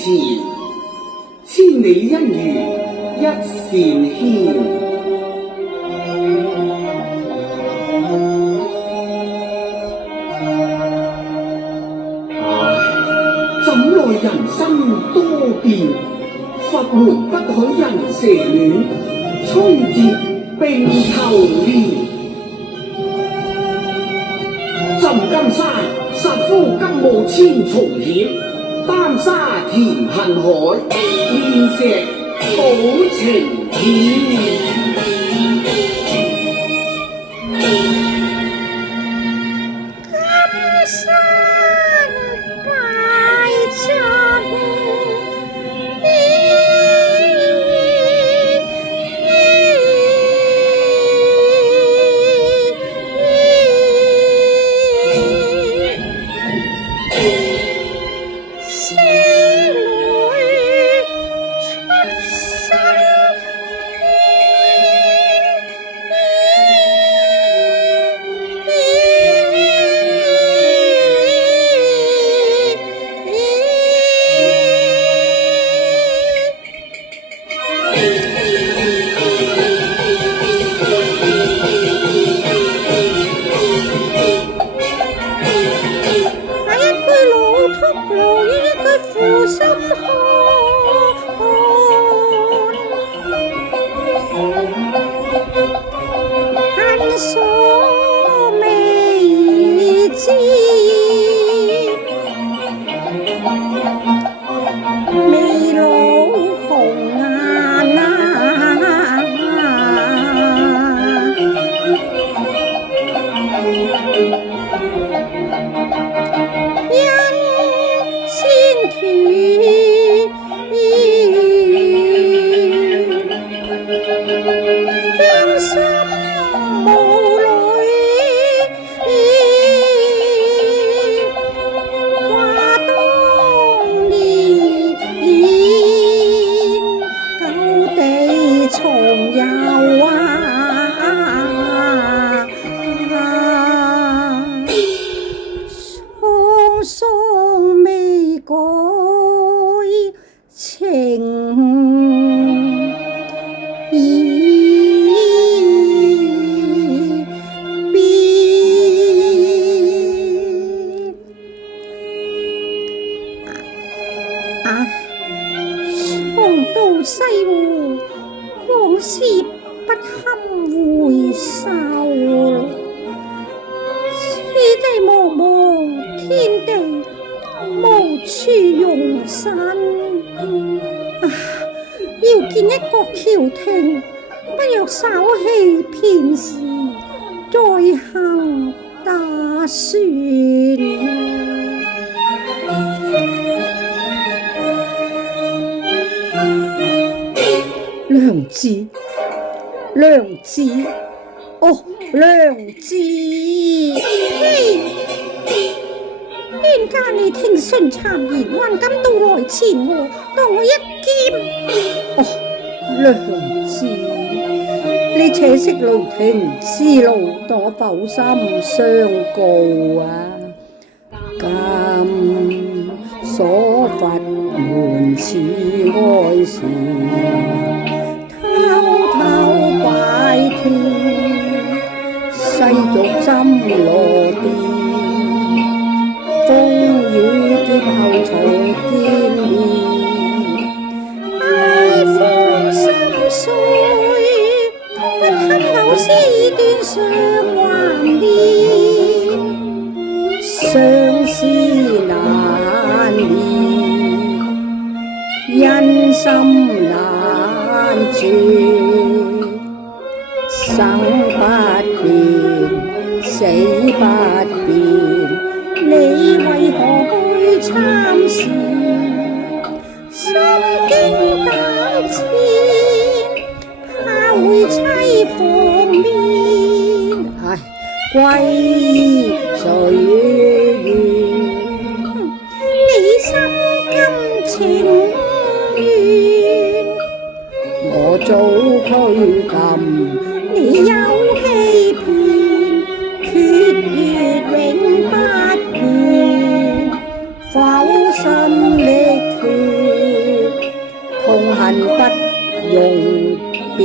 前，千里姻緣一線牽。怎奈人生多變，佛門不許人蛇戀，衝接並頭連。浸金山殺夫金冒千重險，丹沙填恨海，煉石補情牽。良子，哦，良子，嘿，冤家你聽信讒言，還敢到來纏我，當我一劍。哦，良子，你且息雷霆，思路多否心相告啊？今所佛門似愛時，拜天，世俗心羅電，風雨劫後重見面。哀歡心碎，不堪藕絲斷腸還連，相思難眠，因心難絕。生不變，死不變，你為何去參禪？心驚膽戰，怕會妻放面。唉，歸誰願？你心甘情願，我早拘禁。你有欺騙，決絕永不願，否心力斷。萬不容辯。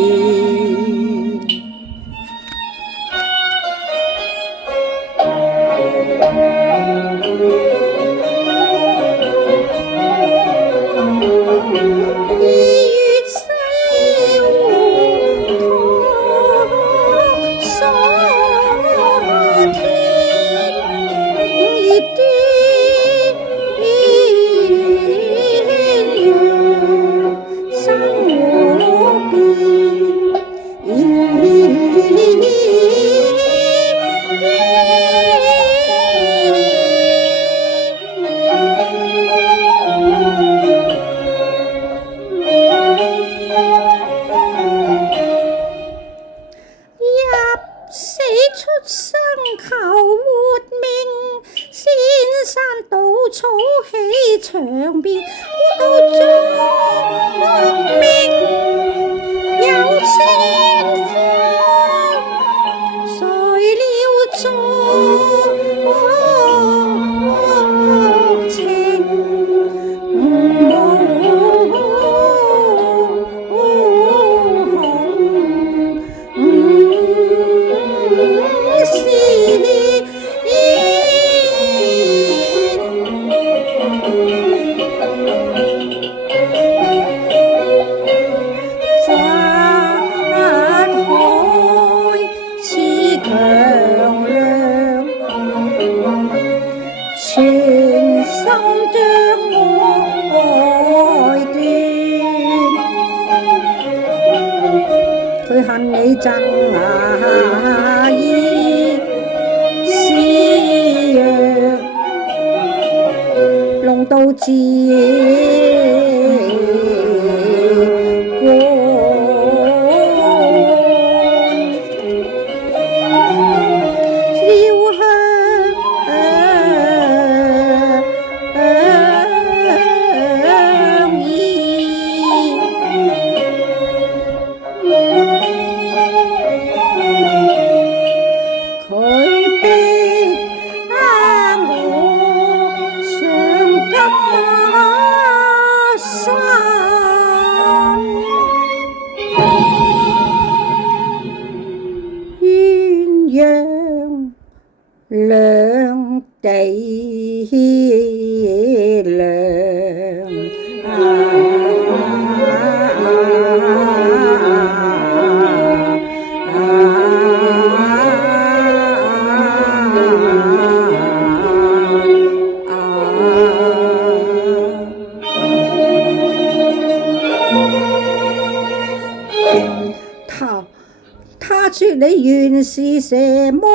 他說你原是什麼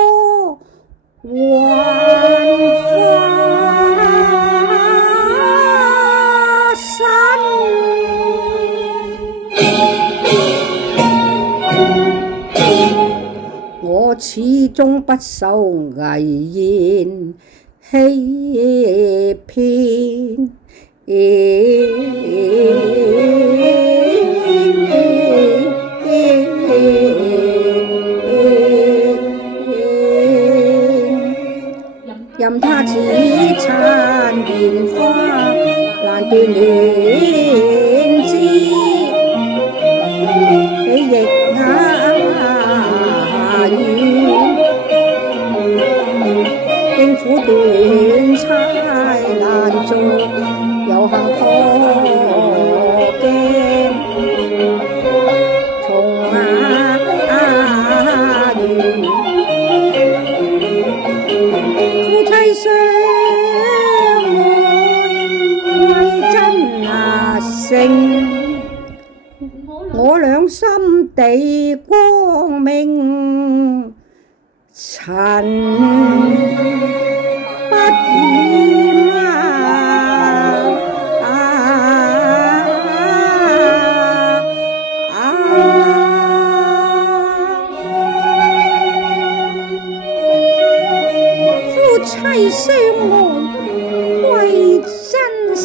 幻化身，我始終不受危言欺騙。任他似殘年華，難斷戀枝，比翼雅遠，經苦斷差難做，有幸破鏡重眼緣。相愛為真誠，我倆心地光明，塵不染夫妻相愛為真誠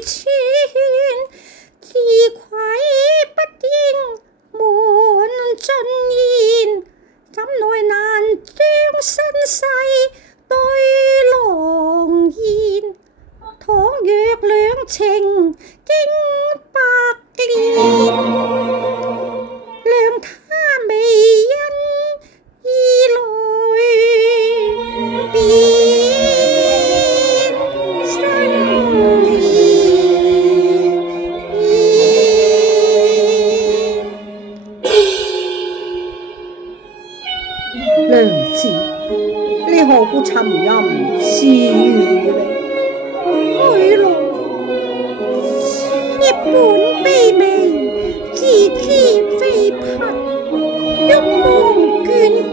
千，自愧不應滿盡言，怎奈難將身世對狼言。倘若兩情經百年，諒他未因意淚變生厭。娘子，你何故沉吟私語呢？去路一本卑微，自知非貧，欲望眷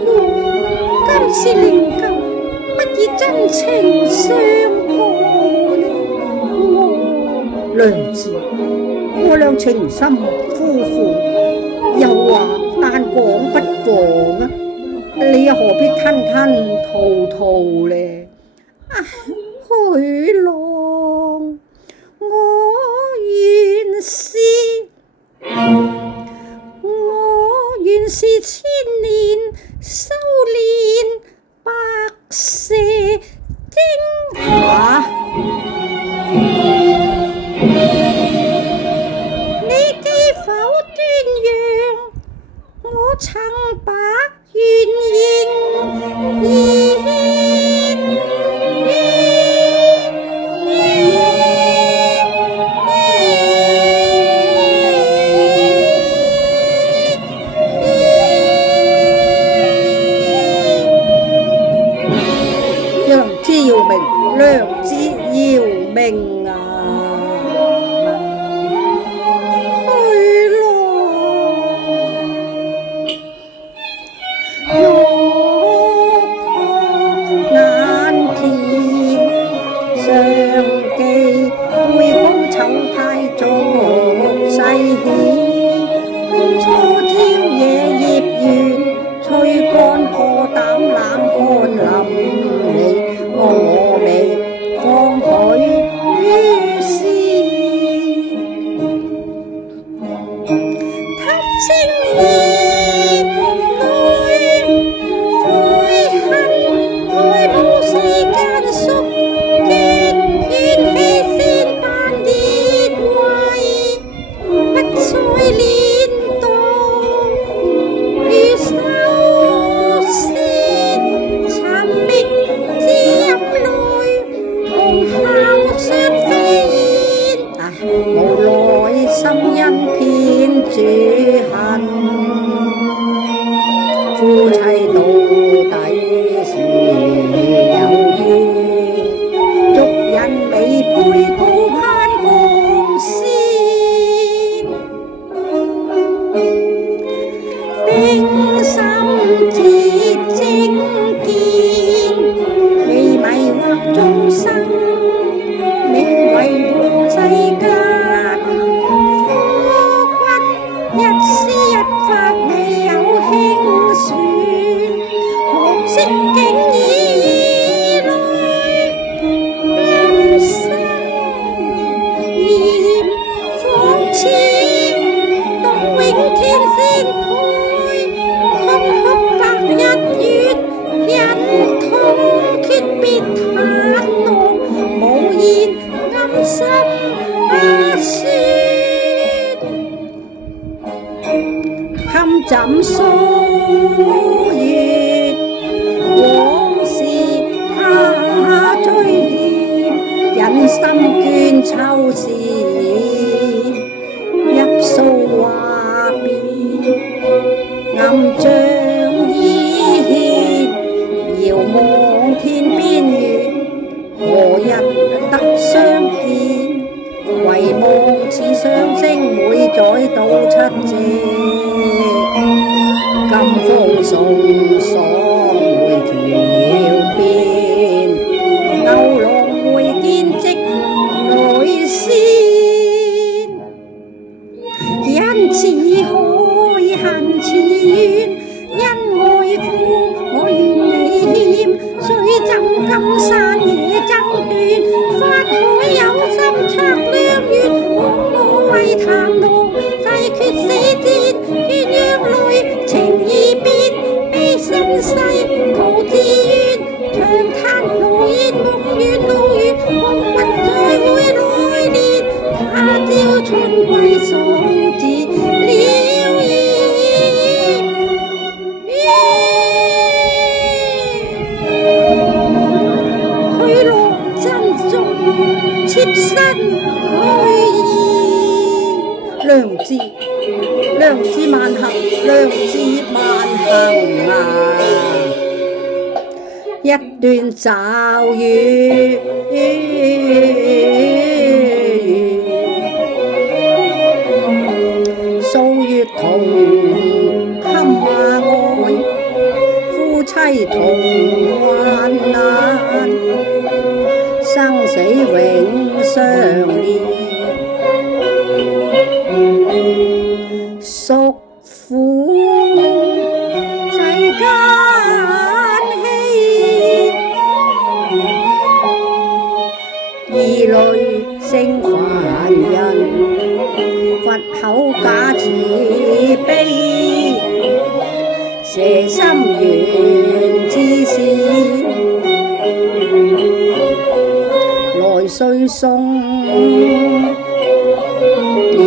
顧，今是靈舊，不以真情相過呢？娘子，我倆情深夫婦，有話但講不妨啊！你又何必吞吞吐吐呢？許郎，我原是千年修煉白蛇精你既否端陽，我曾把原形良知要命啊！去咯，欲破眼田，常記杯弓丑態作世顯，初朝野葉緣，吹乾破膽冷汗淋漓。我未放許於先，他情意內悔恨，愛慕世間屬極怨氣先扮烈威，不再練道如修仙，尋覓無奈心因偏主恨，夫妻到底是有緣，俗人未配都攀光鮮，冰心結正見，未迷惑眾生，未為世間夫君一絲一髮未有輕損，可惜竟以來今生厭，況似當永天仙台，空哭白日月，忍痛訣別坦蕩，無言暗心堪怎疏月，往事他追念，忍心眷秋時，入數話別，暗將依牽，遙望天邊月，何日得相見？唯望此雙星每載到七夕，金風送爽會調變，牛郎會見織女仙，因此海恨似怨，因愛父我願你欠，水浸金山野爭斷，法海有心策略。談路，解決死戰，鴛鴦淚，情意變，悲生世，徒自怨，長嘆勞燕夢遠路遠，光骨再會來年，他朝春歸喪志了意。去落珍重，妾身去矣。良知，良知萬行，良知萬行啊！一段驟雨，數月同衾愛，夫妻同患難，生死永相連，屬苦世間稀，異類成凡人，佛口假慈悲，捨心緣之善，來歲送夜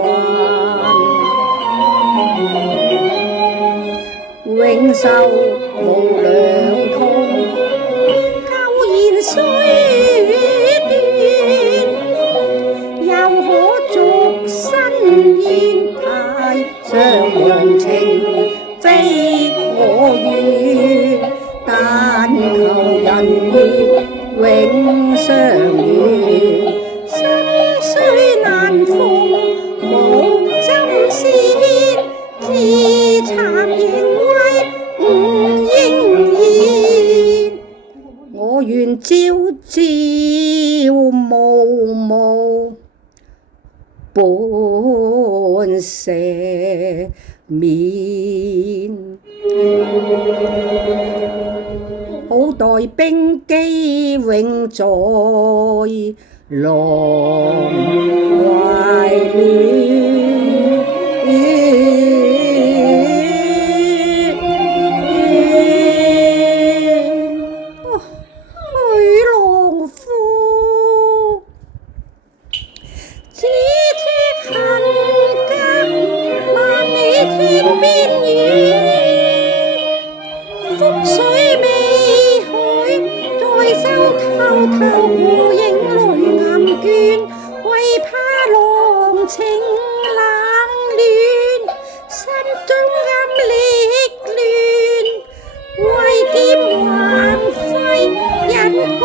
還，永壽無量痛，舊言雖斷，又可續新言，太上皇情非我願，但求人緣永相緣，心雖難逢無針線，自慚形穢唔應現，我願朝朝暮暮半赦免，好待冰肌永在狼懷戀。許郎夫，咫尺恨隔萬里天邊遠，覆水尾海再收偷偷孤影淚暗倦，為怕郎情冷暖，心中暗力亂，為劍還揮忍割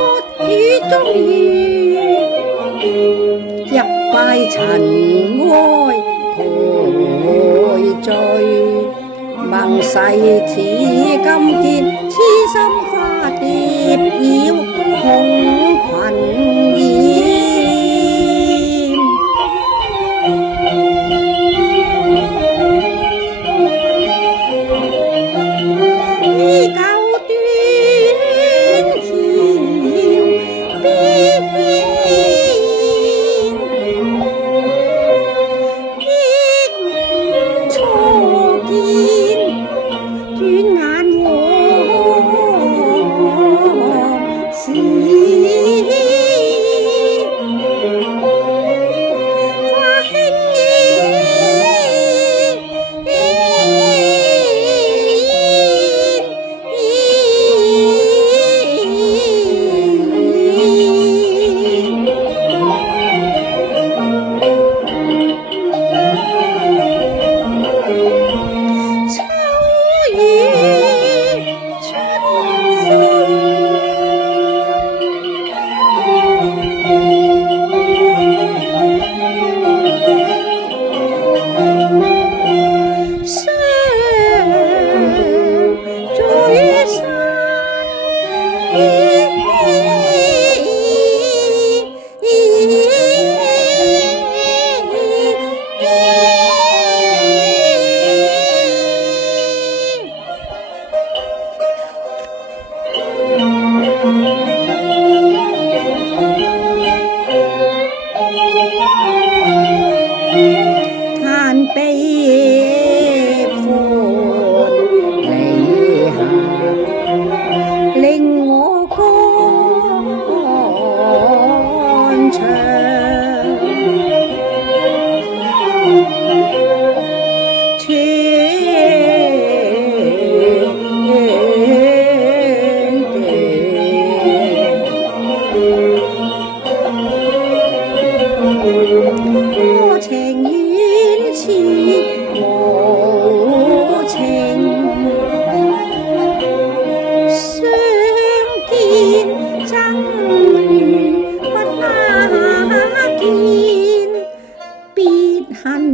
雨中緣，一拜塵埃賠罪，盟誓似金堅，痴心花蝶繞紅裙掩。依舊斷橋邊，憶初見，轉眼往事。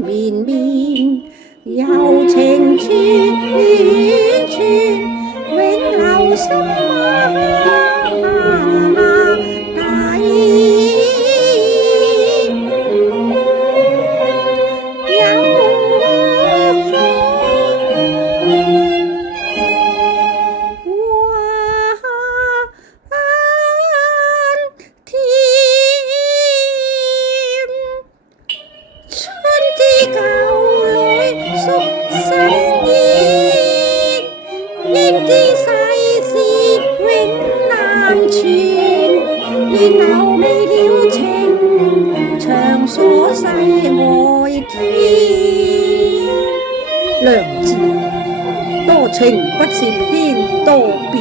綿綿，柔情串串，永留心底。留未了情，長鎖世外天。良知，多情不是偏多變，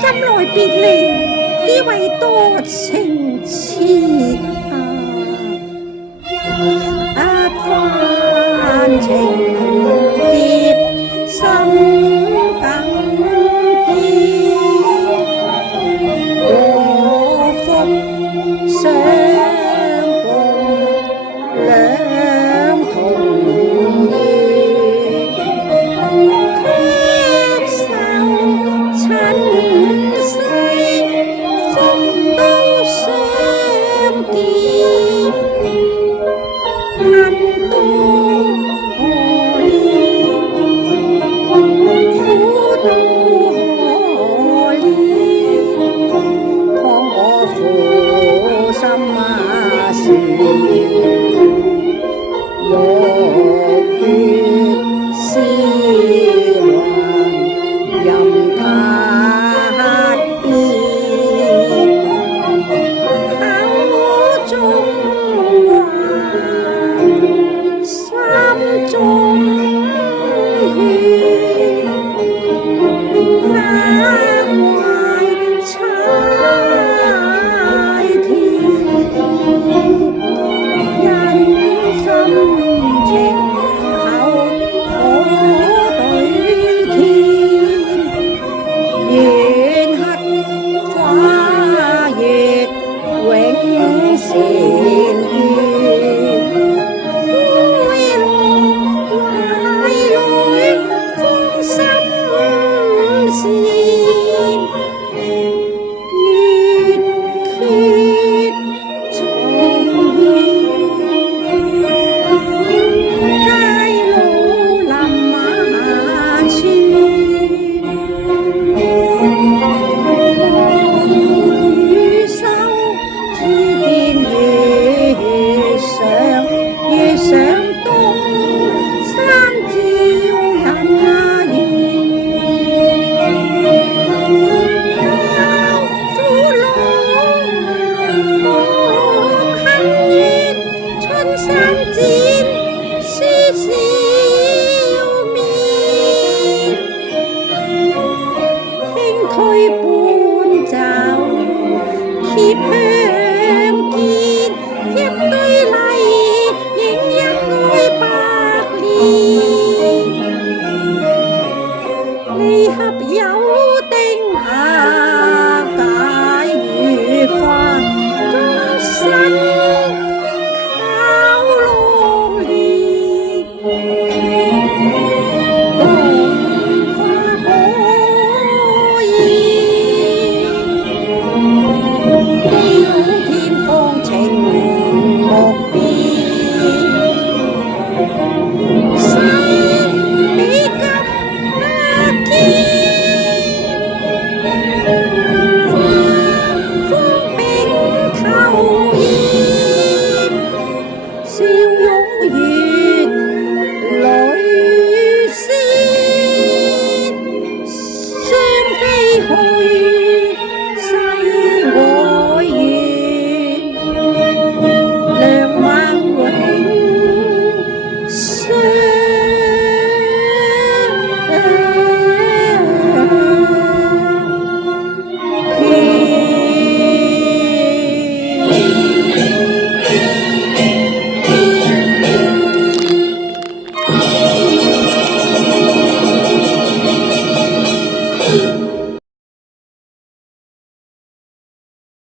今來別離，只為多情切番情劫，心更結。相共兩同意，卻受塵世風刀相見，恨多可憐，苦多可憐，當我負心事，浴血絲橫任他變，口中話，心中血，壓懷柴田。情厚可對天，願黑花月永纏結，回來風心事，月缺重現。推半袖，貼香肩，一